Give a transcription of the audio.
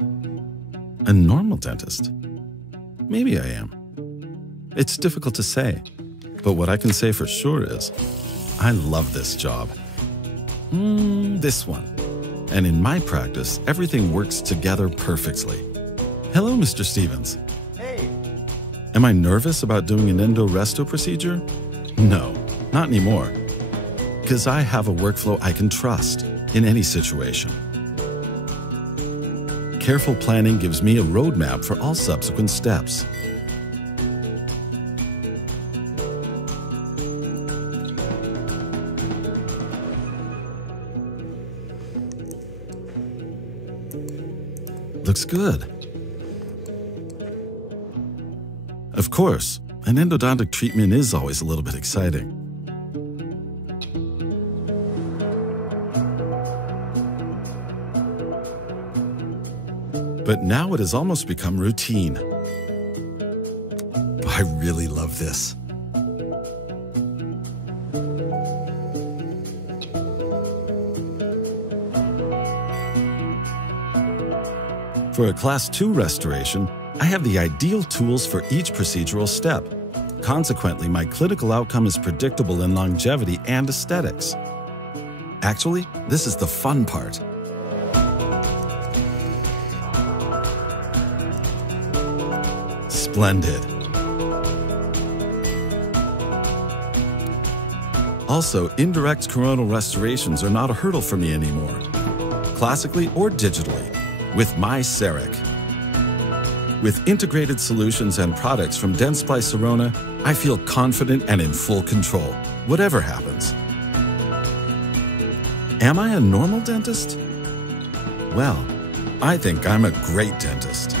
A normal dentist? Maybe I am. It's difficult to say, but what I can say for sure is, I love this job. This one. And in my practice, everything works together perfectly. Hello, Mr. Stevens. Hey. Am I nervous about doing an endo-resto procedure? No, not anymore. Because I have a workflow I can trust in any situation. Careful planning gives me a roadmap for all subsequent steps. Looks good. Of course, an endodontic treatment is always a little bit exciting. But now it has almost become routine. I really love this. For a Class 2 restoration, I have the ideal tools for each procedural step. Consequently, my clinical outcome is predictable in longevity and aesthetics. Actually, this is the fun part. Splendid. Also, indirect coronal restorations are not a hurdle for me anymore, classically or digitally, with my CEREC. With integrated solutions and products from Dentsply Sirona, I feel confident and in full control, whatever happens. Am I a normal dentist? Well, I think I'm a great dentist.